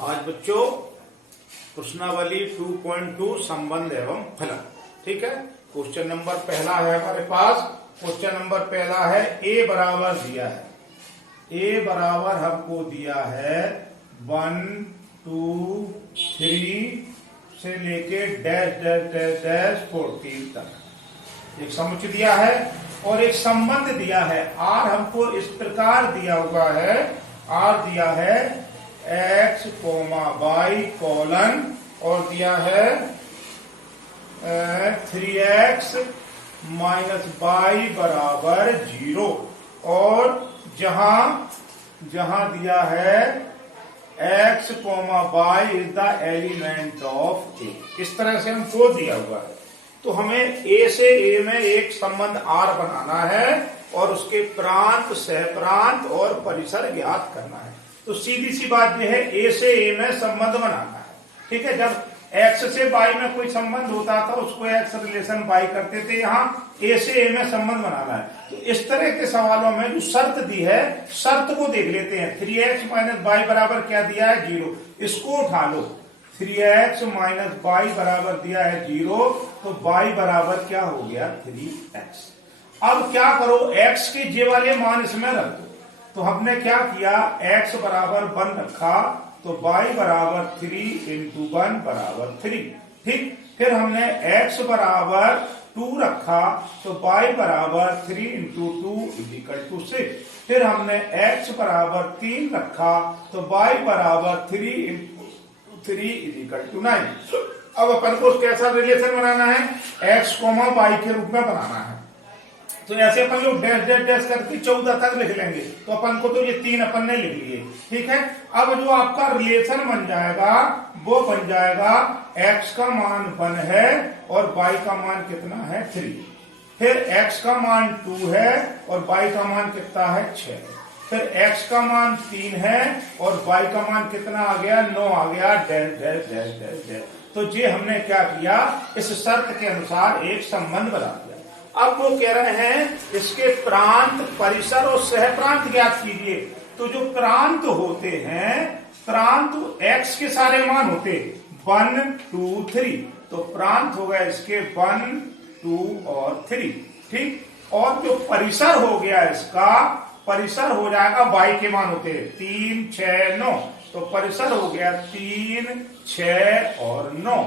आज बच्चों प्रश्नावली 2.2 संबंध एवं फलन। ठीक है, क्वेश्चन नंबर पहला है हमारे पास। क्वेश्चन नंबर पहला है ए बराबर दिया है, ए बराबर हमको दिया है 1 2 3 से लेके डैश डैश डैश डैश 14 तक एक समुच्चय दिया है और एक संबंध दिया है। आर हमको इस प्रकार दिया हुआ है, आर दिया है x, y कोलन और दिया है 3x माइनस y बराबर 0 और जहां दिया है x, y is the element of A. इस तरह से हमको दिया हुआ है। तो हमें ए से ए में एक संबंध आर बनाना है और उसके प्रांत, सहप्रांत और परिसर ज्ञात करना है। तो सीधी सी बात यह है, ए से ए में संबंध बनाना है। ठीक है, जब एक्स से वाई में कोई संबंध होता था उसको एक्स रिलेशन वाई करते थे, यहाँ ए से ए में संबंध बनाना है। तो इस तरह के सवालों में जो शर्त दी है, शर्त को देख लेते हैं। 3x माइनस वाई बराबर क्या दिया है 0, इसको उठा लो। 3x माइनस वाई बराबर दिया है 0, तो y बराबर क्या हो गया 3x। अब क्या करो, x के जे वाले मान इसमें रख दो। तो हमने क्या किया, x बराबर 1 रखा तो y बराबर 3 इंटू 1 बराबर 3। ठीक, फिर हमने x बराबर 2 रखा तो y बराबर 3 इंटू 2 इज इक्वल टू 6। फिर हमने x बराबर 3 रखा तो y बराबर 3 इंटू 3 इज इक्वल टू 9। अब अपन को कैसा रिलेशन बनाना है, x, y के रूप में बनाना है। तो ऐसे अपन लोग डैश डैश डैश करके 14 तक लिख लेंगे। तो अपन को तो ये 3 अपन ने लिख लिए। ठीक है, अब जो आपका रिलेशन बन जाएगा वो बन जाएगा x का मान 1 है और y का मान कितना है 3। फिर x का मान 2 है और y का मान कितना है 6। फिर x का मान 3 है और y का मान कितना आ गया 9 आ गया, dash dash dash dash dash. तो ये हमने क्या किया, इस शर्त के अनुसार एक संबंध बना दिया। अब वो कह रहे हैं इसके प्रांत, परिसर और सहप्रांत ज्ञात कीजिए। तो जो प्रांत होते हैं, प्रांत x के सारे मान होते 1 2 3, तो प्रांत हो गया इसके 1 2 और 3। ठीक, और जो परिसर हो गया इसका, परिसर हो जाएगा y के मान होते 3 6 9, तो परिसर हो गया 3 6 और 9।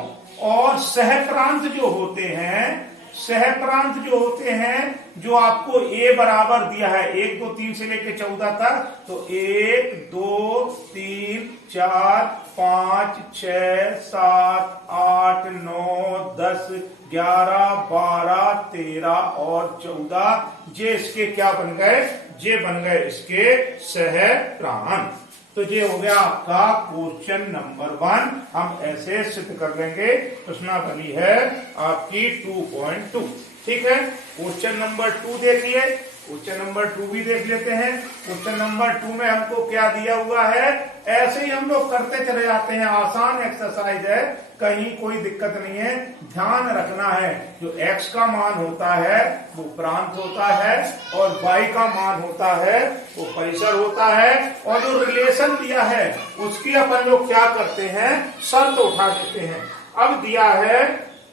और सहप्रांत जो होते हैं, सहप्रांत जो होते हैं, जो आपको a बराबर दिया है 1 2 3 से लेकर 14 तक, तो 1 2 3 4 5 6 7 8 9 10 11 12 13 और 14, ये इसके क्या बन गए, ये बन गए इसके सहप्रांत। तो ये हो गया आपका क्वेश्चन नंबर 1। हम ऐसे सिद्ध कर लेंगे। प्रश्नावली है आपकी 2.2। ठीक है, क्वेश्चन नंबर 2 देखिए, क्वेश्चन नंबर 2 भी देख लेते हैं। क्वेश्चन नंबर 2 में हमको क्या दिया हुआ है, ऐसे ही हम लोग करते चले जाते हैं। आसान एक्सरसाइज है, कहीं कोई दिक्कत नहीं है। ध्यान रखना है जो x का मान होता है वो प्रांत होता है और y का मान होता है वो परिसर होता है, और जो रिलेशन दिया है उसकी अपन लोग क्या करते हैं, शर्त उठा देते हैं। अब दिया है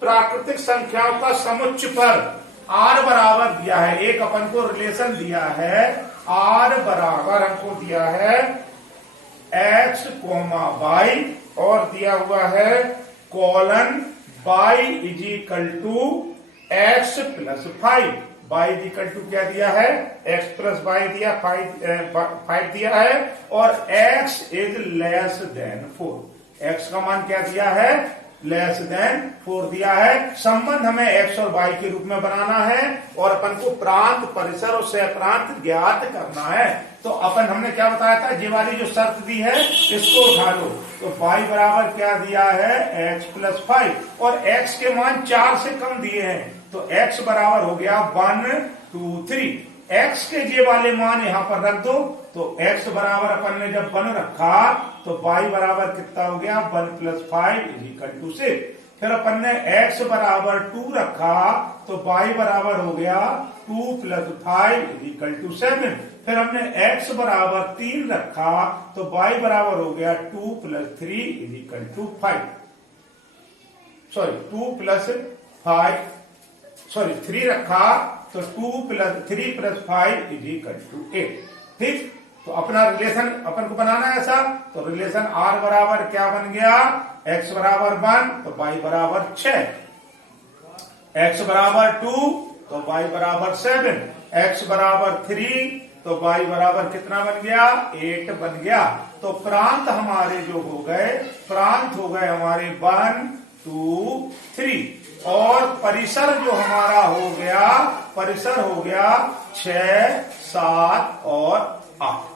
प्राकृतिक संख्याओं का समुच्चय पर r बराबर दिया है, एक अपन को रिलेशन दिया है, r बराबर हमको दिया है x, y और दिया हुआ है colon y is equal to x plus 5। y is equal to क्या दिया है, x प्लस y दिया, 5 दिया है, और x is less than 4। x का मान क्या दिया है, लेस देन 4 दिया है। संबंध हमें x और y के रूप में बनाना है और अपन को प्रांत, परिसर और सहप्रांत ज्ञात करना है। तो अपन हमने क्या बताया था, ये वाली जो शर्त दी है इसको उठा लो। तो y बराबर क्या दिया है x प्लस 5 और x के मान 4 से कम दिए हैं, तो x बराबर हो गया 1 2 3। x के जे वाले मान यहां पर रख दो, तो x बराबर अपन ने जब 1 रखा तो y बराबर कितना हो गया 1 प्लस 5 इज इक्वल टू 6। फिर अपन ने x बराबर 2 रखा तो y बराबर हो गया 2 प्लस 5 इज इक्वल टू 7। फिर हमने x बराबर 3 रखा तो y बराबर हो गया 2 plus 3 is equal to 5। Sorry 2 plus 5 sorry 3 रखा तो 2 plus 3 plus 5 is equal to 8। ठीक, तो अपना रिलेशन अपन को बनाना है ऐसा, तो रिलेशन r बराबर क्या बन गया, x बराबर 1 तो y बराबर 6, x बराबर 2 तो y बराबर 7, x बराबर 3 तो y बराबर कितना बन गया, 8 बन गया। तो प्रांत हमारे जो हो गए, प्रांत हो गए हमारे 1 2 3 और परिसर जो हमारा हो गया, परिसर हो गया 6 7 और 8।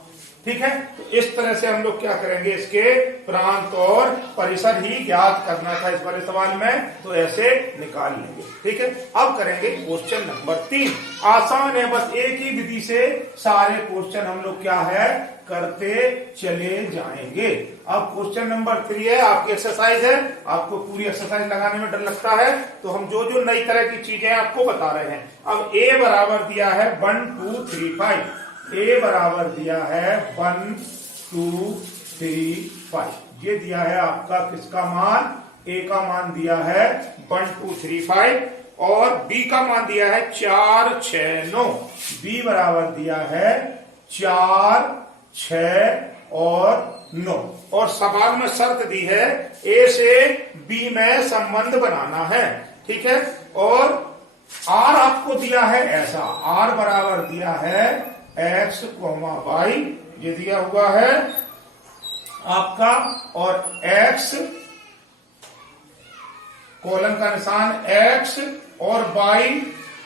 ठीक है, तो इस तरह से हम लोग क्या करेंगे, इसके प्रांत और परिसर ही ज्ञात करना था इस वाले सवाल में, तो ऐसे निकाल लेंगे। ठीक है, अब करेंगे क्वेश्चन नंबर 3। आसान है, बस एक ही विधि से सारे क्वेश्चन हम लोग क्या है करते चले जाएंगे। अब क्वेश्चन नंबर 3 है, आपकी एक्सरसाइज है, आपको पूरी एक्सरसाइज लगाने में डर लगता है, तो हम जो जो नई तरह की चीजें आपको बता रहे हैं। अब a बराबर दिया है 1 2 3 5, a बराबर दिया है 1 2 3 5, ये दिया है आपका किसका मान, a का मान दिया है 1 2 3 5 और b का मान दिया है 4 6 9, b बराबर दिया है 4 6 और 9 और सवाल में शर्त दी है a से b में संबंध बनाना है। ठीक है, और r आपको दिया है ऐसा, r बराबर दिया है x, y, ये दिया हुआ है आपका, और x कोलन का निशान x और y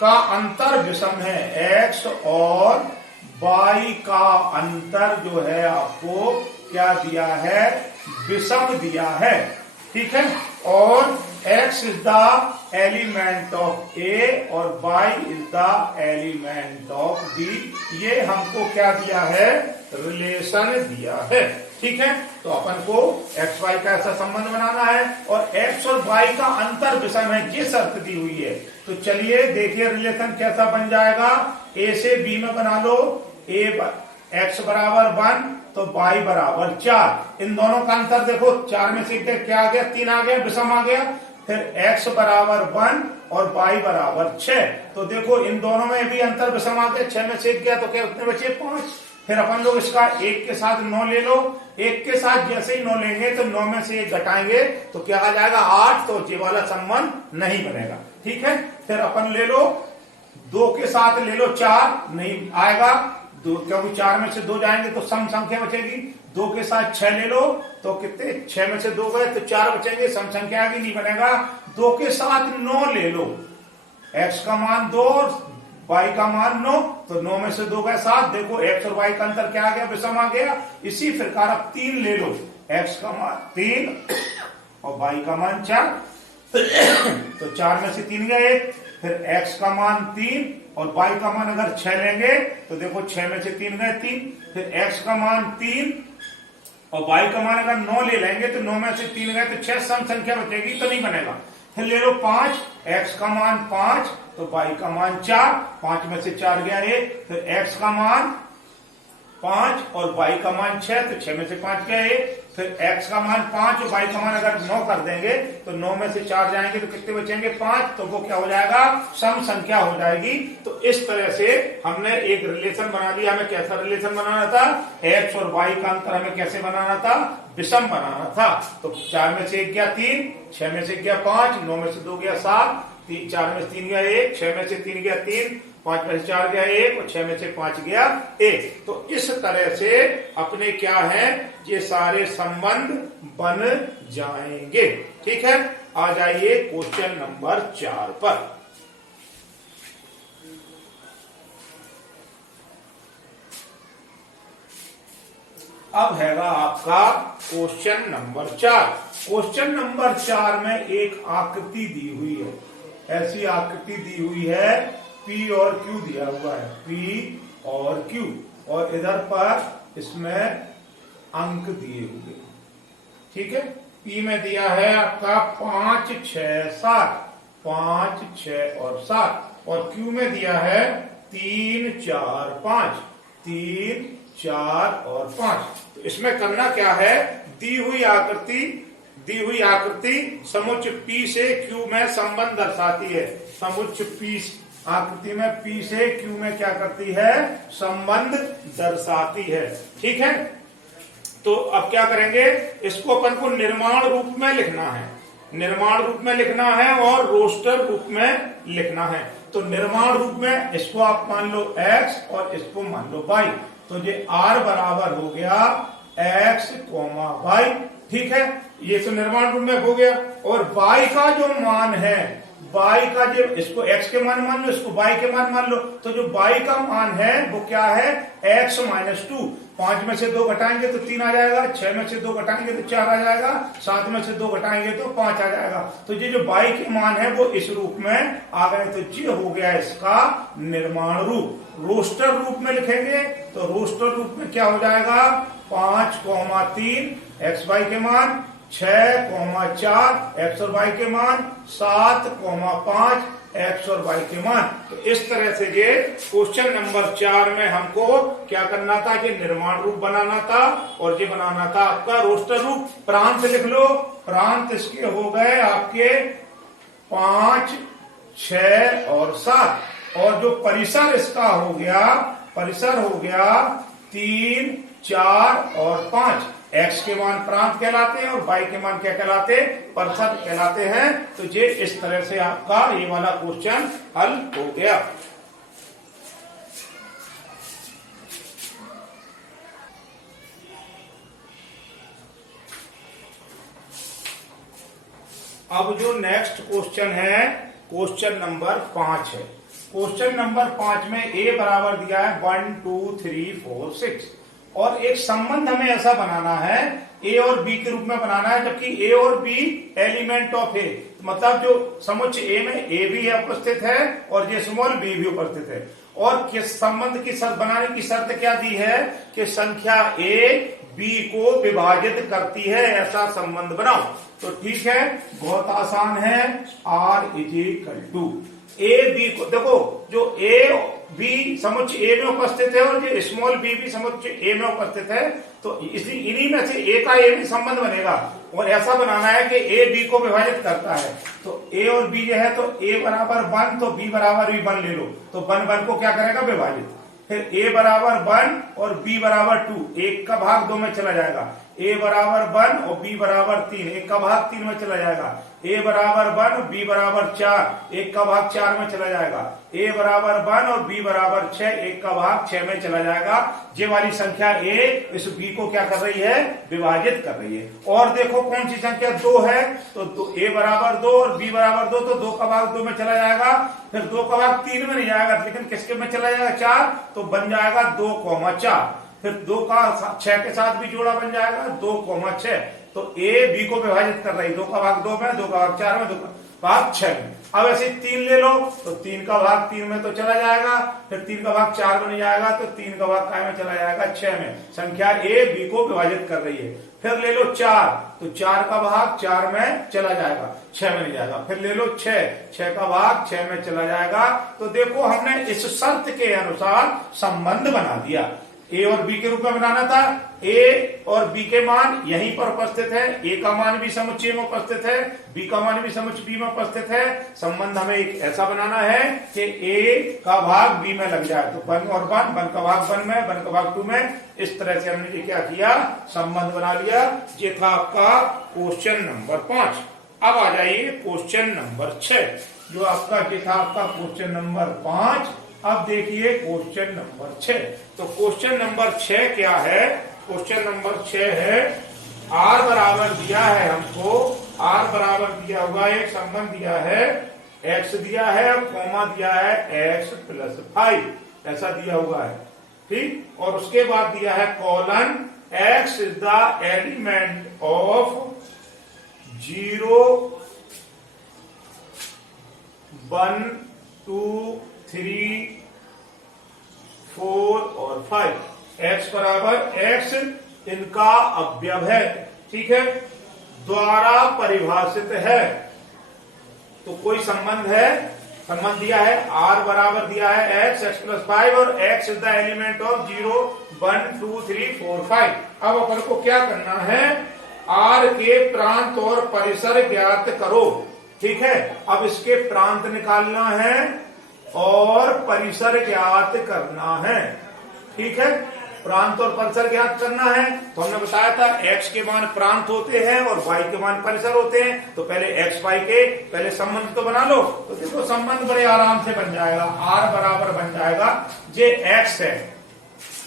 का अंतर विषम है, x और y का अंतर जो है आपको क्या दिया है, विषम दिया है। ठीक है, और x is the element of a और y is the element of b, ये हमको क्या दिया है, रिलेशन दिया है। ठीक है, तो अपन को x y का ऐसा संबंध बनाना है और x और y का अंतर विषम है, ये शर्त दी हुई है। तो चलिए देखिए रिलेशन कैसा बन जाएगा, a से b में बना लो, x बराबर 1 तो y बराबर 4, इन दोनों का अंतर देखो, 4 में से क्या आ गया, 3 आ गया, विषम आ गया। फिर x बराबर 1 और y बराबर 6, तो देखो इन दोनों में भी अंतर विषम आ गया, 6 में से गया तो क्या उतने बचे 5। फिर अपन लोग इसका 1 के साथ 9 ले लो, 1 के साथ जैसे ही 9 लेंगे तो 9 में से 1 घटाएंगे तो क्या आ जाएगा 8, तो ये वाला संबंध नहीं बनेगा। ठीक है, फिर अपन ले लो 2 के साथ ले लो 4, नहीं आएगा, क्योंकि 4 में से 2 जाएंगे तो सम संख्या बचेगी। 2 के साथ 6 ले लो तो कितने, 6 में से 2 गए तो 4 बचेंगे, सम संख्या आगे नहीं बनेगा। 2 के साथ 9 ले लो, x का मान 2 और y का मान 9, तो 9 में से 2 गए 7, देखो x और y का अंतर क्या आ गया, विषम आ गया। इसी प्रकार अब 3 ले लो, x का मान 3 और y का मान 4, तो 4 में से 3 गए, फिर x का मान 3 और y का मान अगर 6 लेंगे तो देखो 6 में से 3 गए 3, फिर x का मान 3 और y का मान अगर 9 ले लेंगे तो 9 में से 3 गए तो 6, सम संख्या बचेगी, तो नहीं बनेगा। फिर ले लो 5, x का मान 5 तो y का मान 4, 5 में से 4 गया 1, फिर x का मान 5 और y का मान 6, तो 6 में से 5 गया 1, फिर x का मान 5 और y का मान अगर 9 कर देंगे तो 9 में से 4 जाएंगे तो कितने बचेंगे 5, तो वो क्या हो जाएगा, सम संख्या हो जाएगी। तो इस तरह से हमने एक रिलेशन बना लिया। हमें कैसा रिलेशन बनाना था, x और y का अंतर हमें कैसे बनाना था, विषम बनाना था। तो 4 में से 1 गया 3, 6 में से गया 5, 9 में से 2 गया 7, 4 में से 3 गया 1, 6 में से 3 गया 3, 5 में से 4 गया 1 और 6 में से 5 गया 1। तो इस तरह से अपने क्या है, ये सारे संबंध बन जाएंगे। ठीक है, आ जाइए क्वेश्चन नंबर 4 पर। अब हैगा आपका क्वेश्चन नंबर 4। क्वेश्चन नंबर 4 में एक आकृति दी हुई है, ऐसी आकृति दी हुई है, P और Q दिया हुआ है, P और Q, और इधर पर इसमें अंक दिए हुए। ठीक है, P में दिया है आपका 5 6 7, 5 6 और 7, और Q में दिया है 3 4 5, 3, 4 और 5। तो इसमें करना क्या है, दी हुई आकृति समुच्च P से Q में संबंध दर्शाती है। समुच्च P आकृति में P से Q में क्या करती है, संबंध दर्शाती है। ठीक है, तो अब क्या करेंगे, इसको अपन को निर्माण रूप में लिखना है, निर्माण रूप में लिखना है और रोस्टर रूप में लिखना है। तो निर्माण रूप में इसको आप मान लो x और इसको मान लो y। तो ये r बराबर हो गया x, y। ठीक है, ये तो निर्माण रूप में हो गया। और y का जो मान है, y का जो, इसको x के मान लो, इसको y के मान लो। तो जो y का मान है वो क्या है, x - 2। 5 में से 2 घटाएंगे तो 3 आ जाएगा, 6 में से 2 घटाएंगे तो 4 आ जाएगा, 7 में से 2 घटाएंगे तो 5 आ जाएगा। तो ये जो y के मान है वो इस रूप में आ गए। तो ये हो गया इसका निर्माण रूप। रोस्टर रूप में लिखेंगे तो रोस्टर रूप में क्या हो जाएगा, 5, 3 xy के मान, 6, 4 x और y के मान, 7, 5 x और y के मान। तो इस तरह से ये क्वेश्चन नंबर 4 में हमको क्या करना था, ये निर्माण रूप बनाना था और ये बनाना था आपका रोस्टर रूप। प्रांत लिख लो, प्रांत इसके हो गए आपके 5, 6 और 7। और जो परिसर इसका हो गया, परिसर हो गया 3, 4 और 5। x के मान प्रांत कहलाते हैं और y के मान क्या कहलाते हैं, परिसर कहलाते हैं। तो ये इस तरह से आपका ये वाला क्वेश्चन हल हो गया। अब जो नेक्स्ट क्वेश्चन है, क्वेश्चन नंबर 5 है। क्वेश्चन नंबर 5 में a बराबर दिया है 1, 2, 3, 4, 6 और एक संबंध हमें ऐसा बनाना है, a और b के रूप में बनाना है, जबकि a और b एलिमेंट ऑफ a, मतलब जो समुच्च a में a भी उपस्थित है और ये स्मॉल b भी उपस्थित है। और किस संबंध की शर्त बनाने की शर्त क्या दी है कि संख्या a b को विभाजित करती है, ऐसा संबंध बनाओ। तो ठीक है, बहुत आसान है। r = a b को देखो, जो a b समुच्च a में उपस्थित है और जो स्मॉल b भी समुच्च a में उपस्थित है, तो इन्हीं में से a का a में संबंध बनेगा। और ऐसा बनाना है कि a b को विभाजित करता है। तो a और b जो है, तो a बराबर 1 तो b बराबर भी 1 ले लो, तो 1 को क्या करेगा, विभाजित। फिर a बराबर 1 और b बराबर 2, 1 का भाग 2 में चला जाएगा। a बराबर 1 और b बराबर 3, 1 का भाग 3 में चला जाएगा। a बराबर 1 और b बराबर 4, 1 का भाग 4 में चला जाएगा। a बराबर 1 और b बराबर 6, 1 का भाग 6 में चला जाएगा। ये वाली संख्या a इस b को क्या कर रही है, विभाजित कर रही है। और देखो कौन सी संख्या 2 है, तो a बराबर 2 और b बराबर 2, तो 2 का भाग 2 में चला जाएगा। फिर 2 का भाग 3 में नहीं जाएगा, लेकिन किसके में चला जाएगा, 4, तो बन जाएगा 2, 4। फिर 2 का 6 के साथ भी जोड़ा बन जाएगा 2, 6। तो a b को विभाजित कर रही, 2 का भाग 2 में, 2 का भाग 4 में, 2 का भाग 6 में। अब ऐसे 3 ले लो, तो 3 का भाग 3 में तो चला जाएगा। फिर 3 का भाग 4 में नहीं जाएगा, तो 3 का भाग काय में चला जाएगा, 6 में। संख्या a b को विभाजित कर रही है। फिर ले लो 4, तो 4 का भाग 4 में चला जाएगा, 6 में नहीं जाएगा। फिर ले लो 6 का भाग 6 में चला जाएगा। तो देखो हमने इस शर्त के अनुसार संबंध बना दिया। a और b के रूप में बनाना था, a और b के मान यहीं पर उपस्थित है, a का मान भी समुच्च A में उपस्थित है, b का मान भी समुच्च B में उपस्थित है। संबंध हमें एक ऐसा बनाना है कि a का भाग b में लग जाए, तो 1 और 1 का भाग 1 में, 1 का भाग 2 में। इस तरह से हमने क्या किया, संबंध बना लिया। ये था आपका क्वेश्चन नंबर 5। अब आ जाइए क्वेश्चन नंबर 6, जो आपका ये था आपका क्वेश्चन नंबर 5। अब देखिए क्वेश्चन नंबर 6। तो क्वेश्चन नंबर 6 क्या है, क्वेश्चन नंबर 6 है, r बराबर दिया है हमको, r बराबर दिया हुआ एक संबंध दिया है, x दिया है, कॉमा दिया है x + 5, ऐसा दिया हुआ है। ठीक, और उसके बाद दिया है colon, x is the element of 0, 1, 2, 3, 4 और 5। x बराबर x इनका अवयव है, ठीक है, द्वारा परिभाषित है। तो कोई संबंध है, संबंध दिया है r बराबर दिया है x प्लस 5 और x is the element of 0 1 2 3 4 5। अब अपन को क्या करना है, r के प्रांत और परिसर ज्ञात करो। ठीक है, अब इसके प्रांत निकालना है और परिसर ज्ञात करना है। ठीक है, प्रांत और परिसर ज्ञात करना है तो हमने बताया था x के मान प्रांत होते हैं और y के मान परिसर होते हैं। तो पहले x y के पहले संबंध तो बना लो। तो देखो संबंध बड़े आराम से बन जाएगा। r बराबर बन जाएगा जे x है,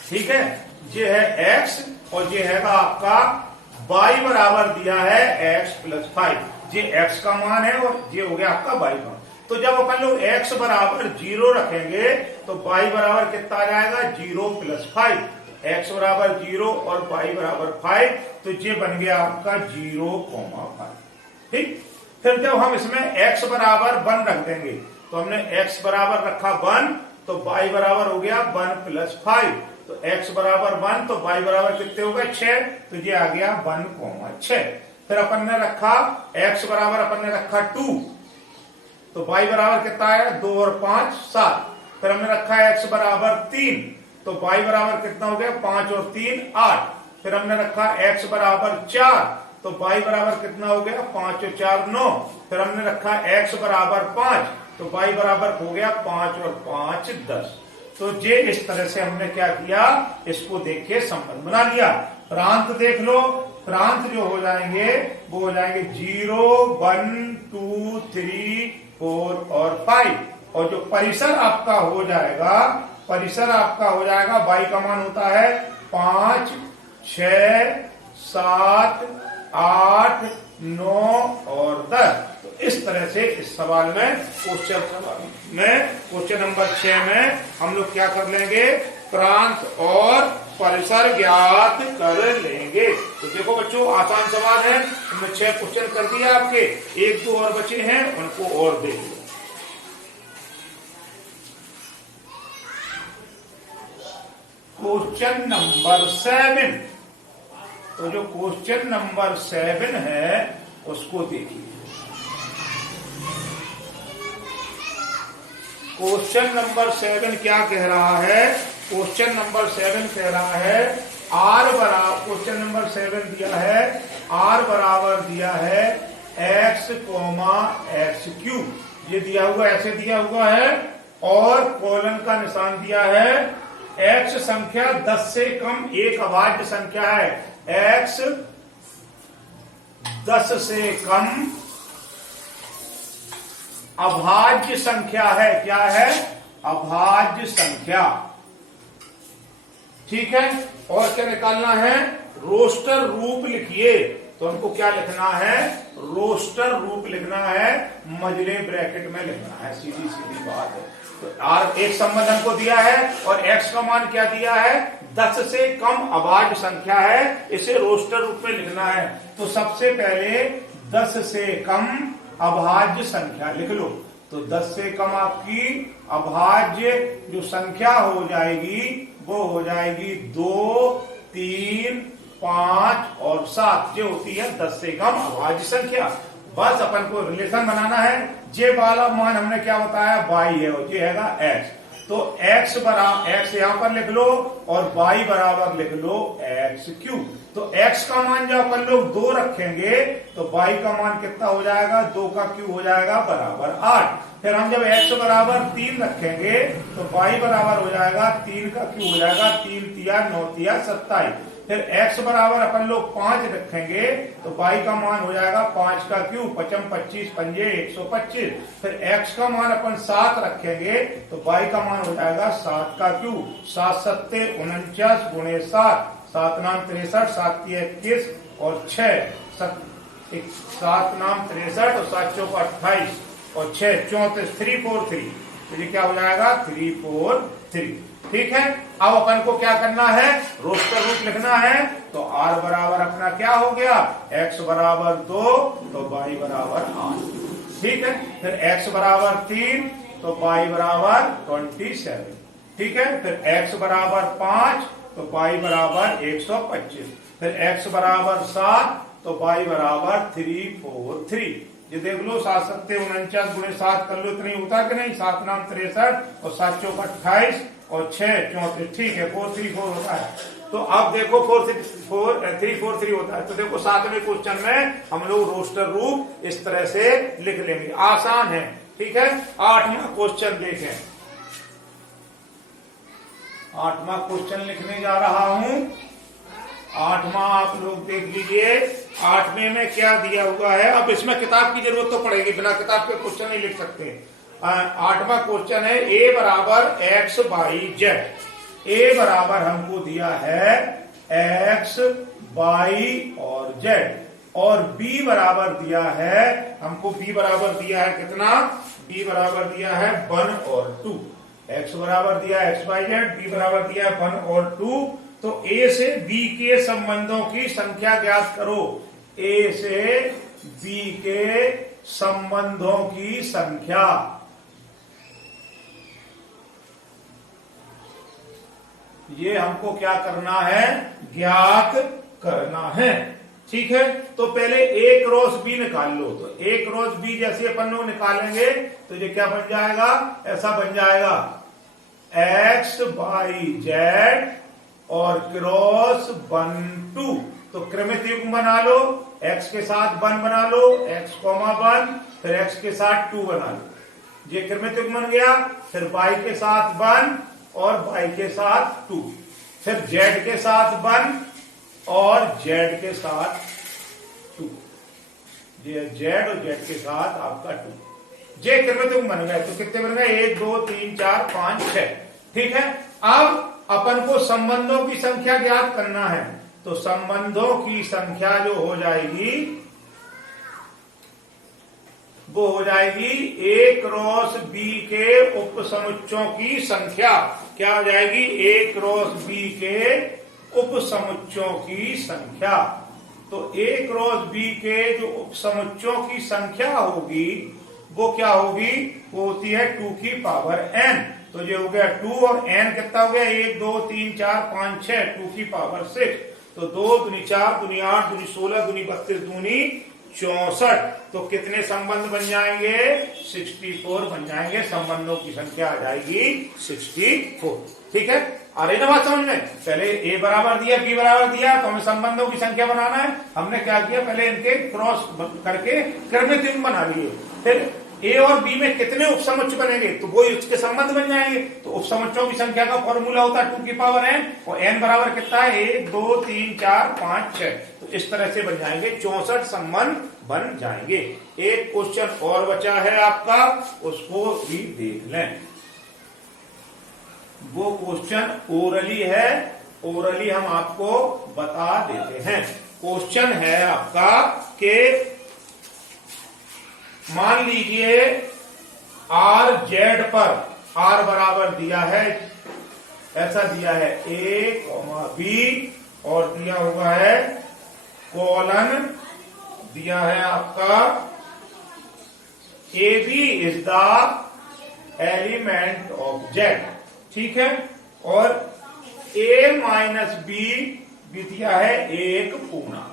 ठीक है, ये है x और ये है आपका y बराबर दिया है x प्लस 5। ये x का मान है और ये हो गया आपका y का। तो जब अपन लोग x बराबर 0 रखेंगे तो y बराबर कितना आ जाएगा 0 प्लस 5। x बराबर 0 और y बराबर 5, तो ये बन गया आपका 0,5। ठीक, फिर जब हम इसमें x बराबर 1 रख देंगे तो हमने x बराबर रखा 1 तो y बराबर हो गया 1 प्लस 5। तो x बराबर 1 तो y बराबर कितने हो गए 6, तो ये आ गया 1,6। फिर अपन ने रखा x बराबर अपन ने रखा 2 तो y बराबर कितना आया 2 और 5 7। फिर हमने रखा x बराबर 3 तो y बराबर कितना हो गया 5 और 3 8। फिर हमने रखा x बराबर 4 तो y बराबर कितना हो गया 5 और 4 9। फिर हमने रखा x बराबर 5 तो y बराबर हो गया 5 और 5 10। तो ये इस तरह से हमने क्या किया, इसको देख के संबंध बना लिया। प्रांत देख लो, प्रांत जो हो जाएंगे वो हो जाएंगे 0 1 2 3 4 और 5। और जो परिसर आपका हो जाएगा, परिसर आपका हो जाएगा y का मान होता है 5 6 7 8 9 और 10। तो इस तरह से इस सवाल में क्वेश्चन नंबर 6 में हम लोग क्या कर लेंगे, प्रांत और परिसर ज्ञात कर लेंगे। तो देखो बच्चों आसान सवाल है, हमने 6 क्वेश्चन कर दिया आपके, 1 2 और बचे हैं उनको और देख लो। क्वेश्चन नंबर 7, तो जो क्वेश्चन नंबर 7 है उसको देखिए। क्वेश्चन नंबर 7 क्या कह रहा है, क्वेश्चन नंबर 7 कह रहा है r बराबर, क्वेश्चन नंबर 7 दिया है r बराबर दिया है x, x क्यूब, ये दिया हुआ ऐसे दिया हुआ है और कॉलन का निशान दिया है। x संख्या 10 से कम एक अभाज्य संख्या है, x 10 से कम अभाज्य संख्या है। क्या है, अभाज्य संख्या। ठीक है, और क्या निकालना है, रोस्टर रूप लिखिए। तो हमको क्या लिखना है, रोस्टर रूप लिखना है, मजले ब्रैकेट में लिखना है, सीधी सीधी बात है। तो एक संबंध हमको दिया है और x का मान क्या दिया है 10 से कम अभाज्य संख्या है, इसे रोस्टर रूप में लिखना है। तो सबसे पहले 10 से कम अभाज्य संख्या लिख लो। तो 10 से कम आपकी अभाज्य जो संख्या हो जाएगी वो हो जाएगी 2 3 5 और 7, जो होती है 10 से कम अभाज्य संख्या। बस अपन को रिलेशन बनाना है। जे वाला मान हमने क्या बताया y है और ये हैगा x। तो x बराबर x यहां पर लिख लो और y बराबर लिख लो x क्यूब। तो x का मान जब अपन लोग 2 रखेंगे तो y का मान कितना हो जाएगा, 2 का क्यूब हो जाएगा बराबर 8। फिर हम जब x बराबर 3 रखेंगे तो y बराबर हो जाएगा 3 का क्यूब हो जाएगा 3 तिया 9 तिया 27। फिर x बराबर अपन लोग 5 रखेंगे तो y का मान हो जाएगा 5 का क्यूब 5 25 पंजे 125। फिर x का मान अपन 7 रखेंगे तो y का मान हो जाएगा 7 का क्यूब 7 7 49 गुणे 7 7 नाम 63 7 21 और 6 7 नाम 63 और 7 चौक 28 और 6 34 343। तो ये क्या हो जाएगा 343। ठीक है, अब अपन को क्या करना है, रोस्टर रूप लिखना है। तो r बराबर अपना क्या हो गया, x बराबर 2 तो y बराबर 8। ठीक है, फिर x बराबर 3 तो y बराबर 27। ठीक है, फिर x बराबर 5 तो y बराबर 125। फिर x बराबर 7 तो y बराबर 343। ये देख लो 7 सत्ते 49 गुणे 7 कर लो, इतनी होता कि नहीं, 7 नाम 63 और 7 चौक 28 और 6 34, ठीक है 434 होता है। तो अब देखो 343 होता है। तो देखो 7वें क्वेश्चन में हम लोग रोस्टर रूप इस तरह से लिख लेंगे, आसान है, ठीक है। 8वां क्वेश्चन देखें, 8वां क्वेश्चन लिखने जा रहा हूं। 8वां आप लोग देख लीजिए, 8वें में क्या दिया हुआ है। अब इसमें किताब की जरूरत तो पड़ेगी, बिना किताब के क्वेश्चन नहीं लिख सकते। 8वां क्वेश्चन है a बराबर x बाई जेड। a बराबर हमको दिया है x, y और z, और b बराबर दिया है हमको, b बराबर दिया है कितना, b बराबर दिया है 1 और 2। x बराबर दिया है x बाई जेड, b बराबर दिया है 1 और 2। तो a से b के संबंधों की संख्या ज्ञात करो। a से b के संबंधों की संख्या, ये हमको क्या करना है, ज्ञात करना है, ठीक है। तो पहले a क्रॉस b निकाल लो। तो a क्रॉस b जैसे अपन लोग निकालेंगे तो ये क्या बन जाएगा, ऐसा बन जाएगा x बाई जेड और क्रॉस 1 2। तो क्रमित युग्म बना लो, x के साथ 1 बना लो, x, 1, फिर x के साथ 2 बना लो, ये क्रमित युग्म बन गया। फिर y के साथ 1 और y के साथ 2, फिर z के साथ 1 और z के साथ 2, ये z और z के साथ आपका 2, ये क्रमित युग्म बन गए। तो कितने बन गए, 1 2 3 4 5 6, ठीक है। अब अपन को संबंधों की संख्या ज्ञात करना है। तो संबंधों की संख्या जो हो जाएगी वो हो जाएगी a क्रॉस b के उपसमुच्चों की संख्या। क्या हो जाएगी, a क्रॉस b के उपसमुच्चों की संख्या। तो a क्रॉस b के जो उपसमुच्चों की संख्या होगी वो क्या होगी, वो होती है 2 की पावर n। तो ये हो गया 2 और n कितना हो गया, 1 2 3 4 5 6, 2 की पावर 6। तो 2 दूनी 4 दूनी 8 दूनी 16 दूनी 32 दूनी 64। तो कितने संबंध बन जाएंगे, 64 बन जाएंगे। संबंधों की संख्या आ जाएगी 64, ठीक है। आ रही ना बात समझ में। पहले a बराबर दिया, b बराबर दिया, तो हमें संबंधों की संख्या बनाना है। हमने क्या किया, पहले इनके क्रॉस करके क्रमित युग्म बना लिए। फिर a और b में कितने उपसमुच्च बनेंगे, तो वो इसके संबंध बन जाएंगे। तो उपसमुच्चों की संख्या का फॉर्मूला होता है 2 की पावर n, और n बराबर कितना है, 1 2 3 4 5 6। तो इस तरह से बन जाएंगे 64 संबंध बन जाएंगे। एक क्वेश्चन और बचा है आपका, उसको भी देख लें। वो क्वेश्चन ओरली है, ओरली हम आपको बता देते हैं। क्वेश्चन है आपका कि मान लीजिए आर जेड पर, आर बराबर दिया है, ऐसा दिया है a, b और दिया हुआ है कॉलन, दिया है आपका A B is the element of Z, ठीक है। और a माइनस बी भी दिया है एक पूर्णांक।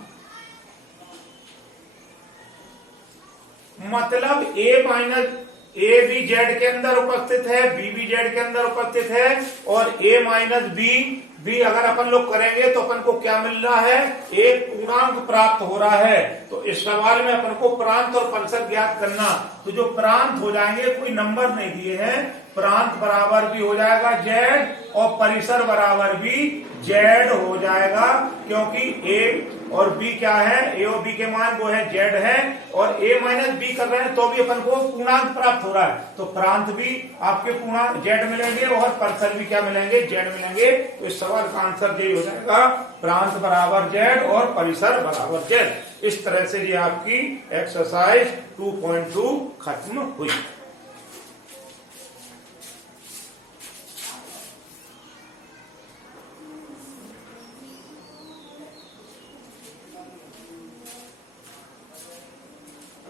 मतलब ए भी जेड के अंदर उपस्थित है, बी भी जेड के अंदर उपस्थित है, और a माइनस बी भी अगर अपन लोग करेंगे तो अपन को क्या मिल रहा है, एक पूर्णांक प्राप्त हो रहा है। तो इस सवाल में अपन को प्रांत और परिसर ज्ञात करना। तो जो प्रांत हो जाएंगे, कोई नंबर नहीं दिए हैं, प्रांत बराबर भी हो जाएगा जेड और परिसर बराबर भी जेड हो जाएगा, क्योंकि ए और बी क्या है, ए और बी के मान वो है जेड है, और ए माइनस बी कर रहे हैं तो भी अपन को पूर्णांक प्राप्त हो रहा है। तो प्रांत भी आपके पूर्णांक जेड मिलेंगे और परिसर भी क्या मिलेंगे, जेड मिलेंगे। तो इस सवाल का आंसर यही हो जाएगा, प्रांत बराबर जेड और परिसर बराबर जेड। इस तरह से ये आपकी एक्सरसाइज 2.2 खत्म हुई।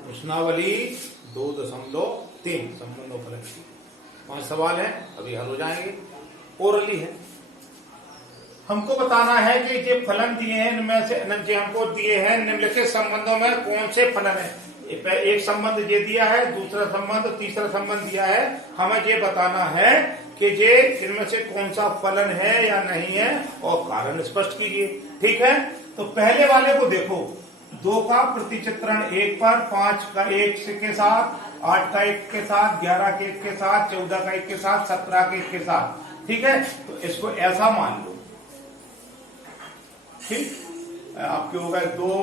प्रश्नावली 2.3 संबंधों फलन की 5 सवाल है, अभी हल हो जाएंगे। ओरली है, हमको बताना है कि ये फलन दिए हैं, इनमें से हमको दिए हैं निम्नलिखित संबंधों में कौन से फलन है। एक संबंध ये दिया है, दूसरा संबंध, तीसरा संबंध दिया है। हमें ये बताना है कि ये इनमें से कौन सा फलन है या नहीं है और कारण स्पष्ट कीजिए। ठीक है, तो पहले वाले को देखो, 2 का प्रतिचित्रण 1 पर, 5 का 1 के साथ, 8 का 1 के साथ, 11 के 1 के साथ, 14 का 1 के साथ, 17 के 1 के साथ। ठीक है, तो इसको ऐसा मान लो। ठीक, आपके हो गए 2,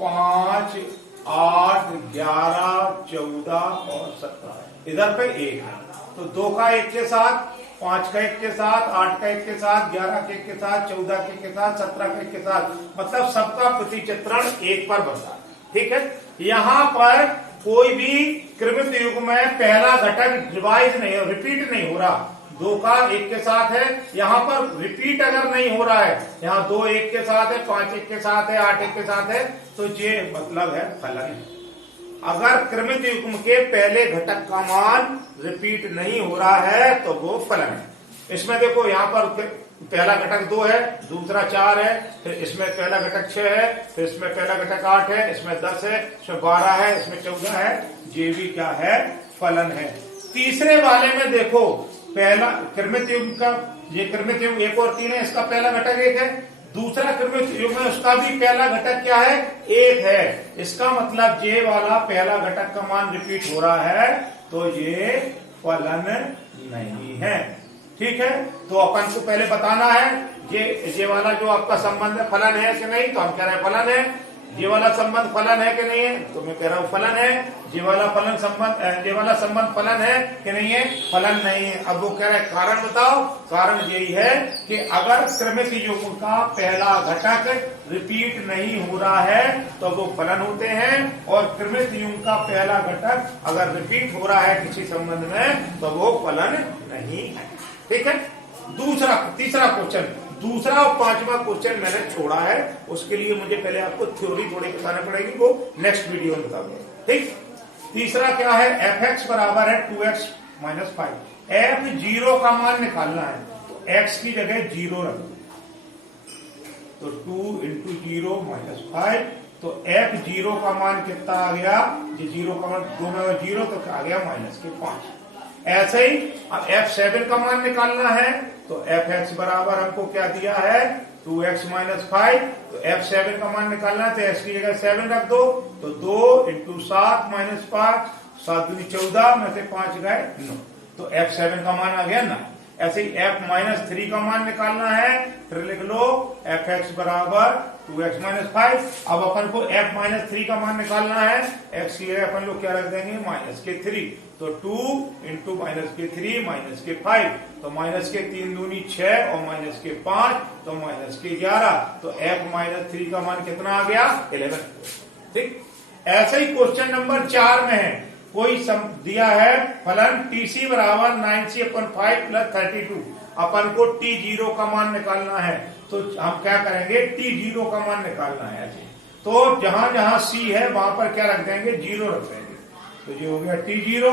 5, 8, 11, 14 और 17। इधर पे 1 है, तो 2 का 1 के साथ, 5 का 1 के साथ, 8 का 1 के साथ, 11 के 1 के साथ, 14 के 1 के साथ, 17 के 1 के साथ, मतलब सबका प्रतिचित्रण 1 पर बसा है। ठीक है, यहां पर कोई भी क्रमित युग्म में पहला घटक रिवाइज नहीं, रिपीट नहीं हो रहा। 2 का 1 के साथ है, यहां पर रिपीट अगर नहीं हो रहा है, यहां 2 1 के साथ है, 5 1 के साथ है, 8 1 के साथ है, तो ये मतलब है फलन। अगर क्रमित युग्म के पहले घटक का मान रिपीट नहीं हो रहा है तो वो फलन है। इसमें देखो, यहां पर पहला घटक 2 है, दूसरा 4 है, फिर इसमें पहला घटक 6 है, फिर इसमें पहला घटक 8 है, इसमें 10 है, इसमें 12 है, इसमें 14 है। ये भी क्या है? फलन है। तीसरे वाले में देखो, पहला क्रमित युग्म का, ये क्रमित युग्म 1 और 3 है, इसका पहला घटक 1 है। दूसरा क्रमित युग्म है, उसका भी पहला घटक क्या है? 1 है। इसका मतलब ये वाला पहला घटक का मान रिपीट हो रहा है, तो ये फलन नहीं है। ठीक है, तो अपन को पहले बताना है ये वाला जो आपका संबंध है फलन है कि नहीं, तो हम कह रहे हैं फलन है। ये वाला संबंध फलन है कि नहीं है, तो मैं कह रहा हूं फलन है। ये वाला संबंध फलन है कि नहीं है, फलन नहीं है। अब वो कह रहे हैं कारण बताओ। कारण यही है कि अगर क्रमित युग्म का पहला घटक रिपीट नहीं हो रहा है तो वो फलन होते हैं, और क्रमित युग्म का पहला घटक अगर रिपीट हो रहा है किसी संबंध में तो वो फलन नहीं है। ठीक है, तीसरा क्वेश्चन, दूसरा और 5वां क्वेश्चन मैंने छोड़ा है, उसके लिए मुझे पहले आपको थ्योरी थोड़ी बताना पड़ेगी, वो नेक्स्ट वीडियो में बताऊंगा। ठीक, तीसरा क्या है? fx बराबर है 2x माइनस 5। f0 का मान निकालना है, तो x की जगह 0 रख दो, तो 2 इंटू 0 माइनस 5, तो f0 का मान कितना आ गया? ये 0 का मान 2 में 0, तो आ गया माइनस के 5। ऐसे ही अब f7 का मान निकालना है, तो fx बराबर हमको क्या दिया है? 2x माइनस 5, तो f7 का मान निकालना है, तो x की जगह 7 रख दो, तो 2 इंटू 7 माइनस 5, 7 दूनी 14 में से 5 गए 9, तो f7 का मान आ गया 9। ऐसे ही f-3 का मान निकालना है, फिर लिख लो fx बराबर 2x माइनस 5। अब अपन को f-3 का मान निकालना है, x की जगह अपन लोग क्या रख देंगे? माइनस के 3, तो 2 इंटू माइनस के 3 माइनस के 5, तो माइनस के 3 दूनी 6 और माइनस के 5, तो माइनस के 11, तो f-3 का मान कितना आ गया? 11। ठीक, ऐसे ही क्वेश्चन नंबर 4 में है, कोई दिया है फलन TC बराबर 9c/5 प्लस 32। अपन को T0 का मान निकालना है, तो हम क्या करेंगे? T0 का मान निकालना है ऐसे, तो जहां जहां C है वहां पर क्या रख देंगे? 0 रख देंगे, तो ये हो गया T0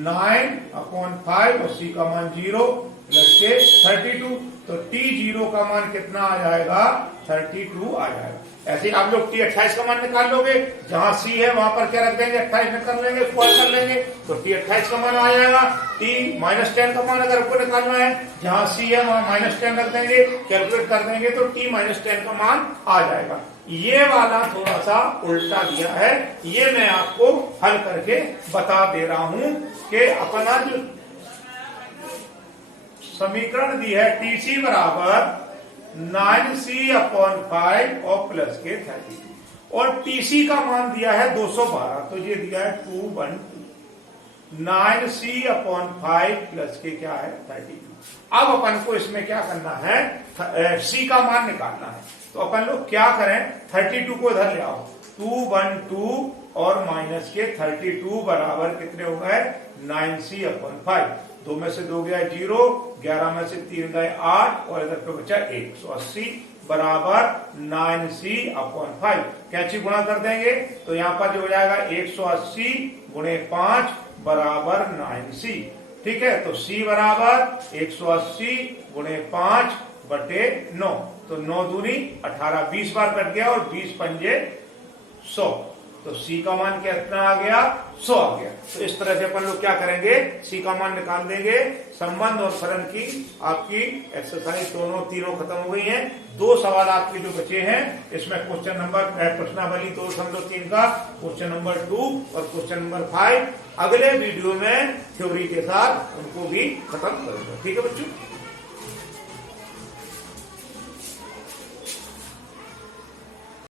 9/5 और C का मान 0 प्लस के 32, तो T0 का मान कितना आ जाएगा? 32 आ जाएगा। ऐसे आप लोग T28 का मान निकाल लोगे, जहां C है वहां पर क्या रख देंगे? 28 निकाल लेंगे, स्क्वायर कर लेंगे, तो T28 का मान आ जाएगा। T-10 का मान अगर आपको निकालना है, जहां C है वहां -10 रख देंगे, कैलकुलेट कर देंगे, तो T-10 का मान आ जाएगा। ये वाला थोड़ा सा उल्टा दिया है, ये मैं आपको हल करके बता दे रहा हूं कि अपना जो समीकरण दी है TC बराबर 9c/5 और प्लस के 32, और TC का मान दिया है 212, तो ये दिया है 212, 9c/5 प्लस के क्या है? 32। अब अपन को इसमें क्या करना है? C का मान निकालना है, तो अपन लोग क्या करें? 32 को इधर ले आओ, 212 और माइनस के 32 बराबर कितने हो गए? 9c/5। 2 में से 2 गया 0, 11 में से 3 गए 8, और इधर पे बचा 180 बराबर 9c/5। कैंची गुणा कर देंगे, तो यहाँ पर जो हो जाएगा 180 गुणे 5 बराबर 9c। ठीक है, तो c बराबर 180 गुणे 5 बटे 9, तो 9 दूनी 18, 20 बार कट गया, और 20 पंजे 100, तो सी का मान कितना आ गया, 100 आ गया। तो इस तरह से अपन लोग क्या करेंगे, सी का मान निकाल देंगे। संबंध और फलन की आपकी एक्सरसाइज दोनों तीनों खत्म हो गई हैं। 2 सवाल आपके जो बचे हैं, इसमें क्वेश्चन नंबर प्रश्नावली 2.3 का क्वेश्चन नंबर 2 और क्वेश्चन नंबर 5 अगले वीडियो में थ्योरी के साथ उनको भी खत्म करेंगे। ठीक है बच्चों।